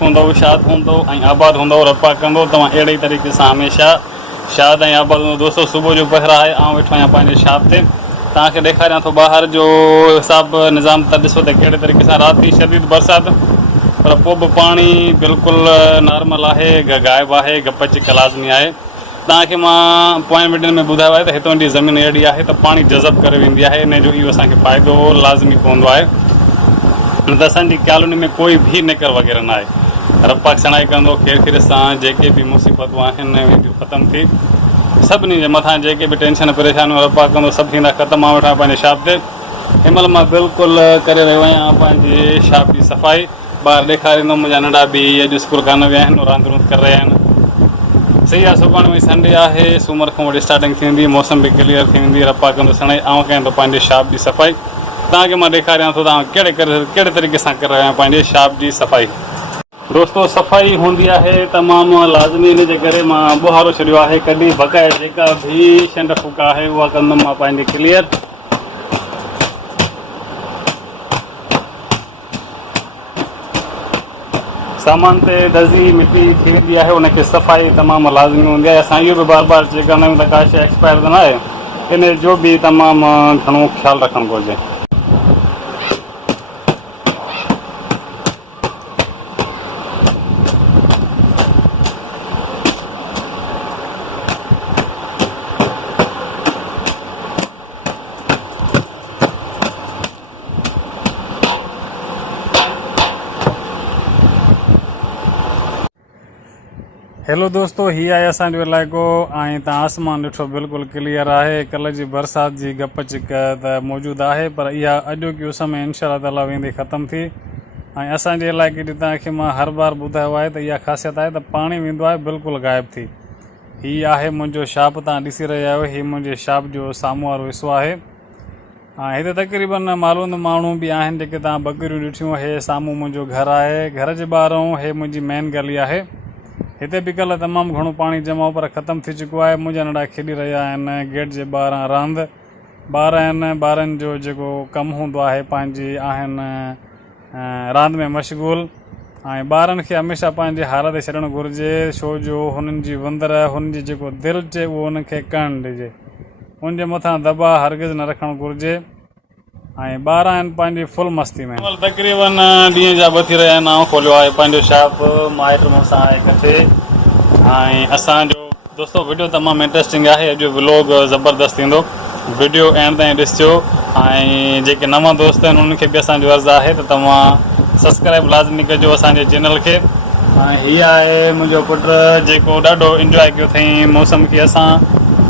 हूंदो, शाद हूंदो ऐं आबाद हूंदो, रपा कंदो तव्हां अहिड़े ई तरीक़े सां हमेशह शाद ऐं आबाद हूंदो। दोस्तों सुबुह जो पहरा आहे, आउं वेठो आहियां पंहिंजे शॉप ते, तव्हांखे ॾेखारियां थो ॿाहिरि जो हिसाबु निज़ाम। त ॾिसो त कहिड़े तरीक़े सां राति जी शदीद बरसाति, पर पोइ बि पाणी बिल्कुलु नॉर्मल आहे, गाइबु आहे, गप चिक लाज़मी आहे। तव्हांखे मां पोइ वीडियो में ॿुधायो आहे त हितां जी ज़मीन अहिड़ी आहे त पाणी जज़ब करे वेंदी आहे, इन जो इहो असांखे फ़ाइदो लाज़मी पवंदो आहे। न त असांजी कॉलोनी में कोई बि निकर वग़ैरह न आहे। रपा सणाई कंदो, खेर खेर सां जेके बि मुसीबतूं आहिनि उहे ख़तमु थी, सभिनी जे मथां जेके बि टेंशन परेशानियूं रपा कंदो सभु थींदा ख़तमु। मां वेठा पंहिंजे शॉप ते, हिन महिल मां बिल्कुलु करे रहियो आहियां पंहिंजे शॉप जी सफ़ाई। ॿाहिरि ॾेखारींदो, मुंहिंजा नंढा बि अॼु स्कूल कान विया आहिनि, रांदि रूंद करे रहिया आहिनि। सही आहे, सुभाणे वरी संडे आहे, सूमर खां वठी स्टार्टिंग थींदी, मौसम बि क्लियर थी वेंदी, रपा कंदो सणाई ऐं कंदो पंहिंजे शॉप जी सफ़ाई। तव्हांखे मां ॾेखारियां थो तव्हां कहिड़े तरीक़े सां करे रहिया आहियो पंहिंजे शॉप जी सफ़ाई। दोस्तो सफ़ाई हूंदी आहे तमामु लाज़मी, इन जे करे मां ॿुहारो छॾियो आहे। कॾहिं बक़ाइदा जेका बि शंड फुक आहे उहा कंदुमि मां पंहिंजी क्लियर। सामान ते दज़ी मिटी थी वेंदी आहे, उनखे सफ़ाई तमामु लाज़मी हूंदी आहे। असां इहो बि बार बार चेक कंदा आहियूं त का शइ एक्सपायर त न आहे, इन जो बि तमामु घणो ख़्यालु रखणु घुरिजे। हेलो दोस्तों, हीअ आहे असांजो इलाइक़ो ऐं तव्हां आसमान ॾिठो बिल्कुलु क्लियर आहे। कल्ह जी बरसाति जी गप चिक त मौजूदु आहे, पर इहा अॼोकी उस में इंशा ताला वेंदी ख़तमु थी। ऐं असांजे इलाइक़े जी तव्हांखे मां हर बार ॿुधायो आहे त इहा ख़ासियत आहे त पाणी वेंदो आहे बिल्कुलु गाइबु थी। हीअ आहे मुंहिंजो शॉप, तव्हां ॾिसी रहिया आहियो, हीअ मुंहिंजे शॉप जो साम्हूं वारो हिसो आहे। ऐं हिते तक़रीबन मालूम माण्हू बि आहिनि जेके तव्हां बकरियूं ॾिठियूं। हे साम्हूं मुंहिंजो घरु आहे, घर जे ॿाहिरां हे मुंहिंजी मेन गली आहे। हिते बि कल्ह तमामु घणो पाणी जमा हो, पर ख़तमु थी चुको आहे। मुंहिंजा नंढा खेॾी रहिया आहिनि गेट जे ॿाहिरां रांदि। ॿार आहिनि, ॿारनि जो जेको कमु हूंदो आहे पंहिंजी आहिनि रांदि में मशगूल। ऐं ॿारनि खे हमेशह पंहिंजे हार ते छॾणु घुरिजे, छो जो हुननि जी वंदर, हुननि जी जेको दिलि चए उहो हुनखे करणु ॾिजे, हुनजे मथां दॿा हरगिज़ न रखणु घुरिजे। ऐं ॿार आहिनि पंहिंजी फुल मस्ती में। तक़रीबन ॾींहं जा 2 थी रहिया आहिनि, आउं खोलियो आहे पंहिंजो शॉप, माइट मूंसां आहे इकठे। ऐं असांजो दोस्तो वीडियो तमामु इंट्रस्टिंग आहे, अॼु व्लॉग ज़बरदस्त थींदो, वीडियो एंड ताईं ॾिसिजो। ऐं जेके नवां दोस्त आहिनि उन्हनि खे बि असांजो अर्ज़ु आहे त तव्हां सब्सक्राइब लाज़मी कजो असांजे चैनल खे। ऐं हीअ आहे मुंहिंजो पुटु जेको ॾाढो इंजॉय कयो अथई मौसम खे। असां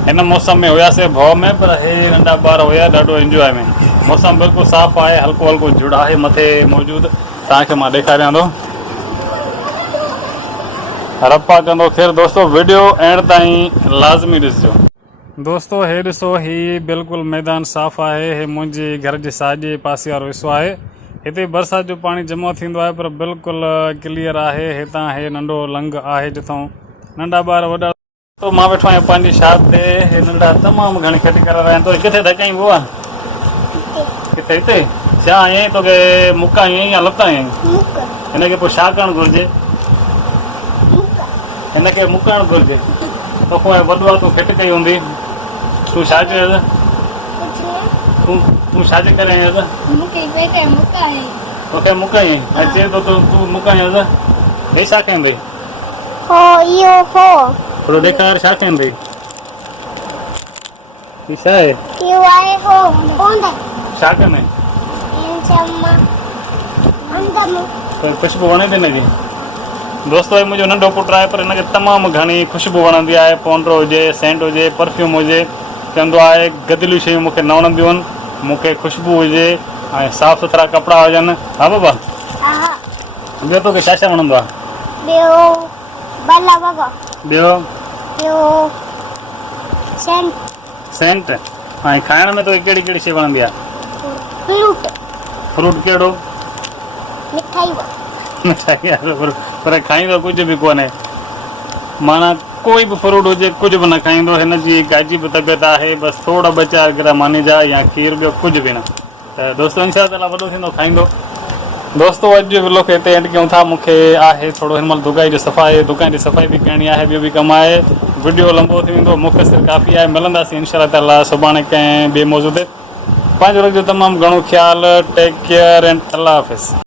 हिन मौसम में हुयासीं भउ में, पर हे नंढा ॿार हुया ॾाढो इंजॉय में। मौसम बिल्कुलु साफ़ु आहे, हल्को हल्को जुड़ आहे मथे मौजूदु, तव्हांखे मां ॾेखारियां थो। रपा कंदो खैर दोस्तो, वीडियो एंड ताईं लाज़मी ॾिसिजो। दोस्तो हे ॾिसो, हीअ बिल्कुलु मैदान साफ़ु आहे, हे मुंहिंजे घर जे साॼे पासे वारो हिसो आहे। हिते बरसाति जो पाणी जमा थींदो आहे, पर बिल्कुलु क्लियर आहे। हितां हे नंढो लंग आहे जिथां नंढा ॿार वॾा। तो मां वेठो आहियां पंहिंजी शॉप ते, हे नंढा तमामु घणी खेॾी करे रहिया आहिनि। तो किथे धकाई बुआ? किथे हिते छा ईअं तोखे मुका ईअं या लता ईअं? हिनखे पोइ छा करणु घुरिजे? हिनखे मुकणु घुरिजे। तोखां वॾो आहे, तूं फिट कई हूंदी, तूं छा चयसि? तूं छाजे करे आई आहीं? तोखे मुकाई अचे थो, तूं मुकाई हे छा कंदई? थोरो ॾेखार छा कंदई? छा आहे? छा कंदई? ख़ुशबू वणे थी हिनजी? दोस्तो हे मुंहिंजो नंढो पुटु आहे, पर हिनखे तमामु घणी ख़ुशबू वणंदी आहे। पाउडर हुजे, सेंट हुजे, परफ्यूम हुजे, चवंदो आहे गदिलियूं शयूं मूंखे न वणंदियूं आहिनि, मूंखे ख़ुशबू हुजे ऐं साफ़ु सुथरा कपिड़ा हुजनि। हा बाबा, ॿियो तोखे छा छा वणंदो आहे? ॿियो सेंट। ऐं खाइण में तोखे कहिड़ी कहिड़ी शइ वणंदी आहे? फ्रूट कहिड़ो? मिठाई पर खाईंदो कुझु बि कोन्हे, माना कोई बि फ्रूट हुजे कुझु बि न खाईंदो। हिनजी काइजी बि तबियत आहे, बसि थोरा 2-4 ग्राम मानी जा या खीर, ॿियो कुझु बि न। त दोस्तो इंशा ताला वॾो थींदो खाईंदो। दोस्तों अॼु जो व्लॉग हिते एंड कयूं था। मूंखे आहे थोरो हिन महिल दुकान जी सफ़ाई बि करणी आहे, ॿियो बि कमु आहे। वीडियो लंबो थी वेंदो, मुख़्तसिर काफ़ी आहे। मिलंदासीं इंशाअल्लाह ताला सुभाणे कंहिं ॿिए मौज़ूअ ते। पंहिंजो रखिजो तमामु घणो ख़्यालु। टेक केयर एंड अल्लाह हाफ़िज़।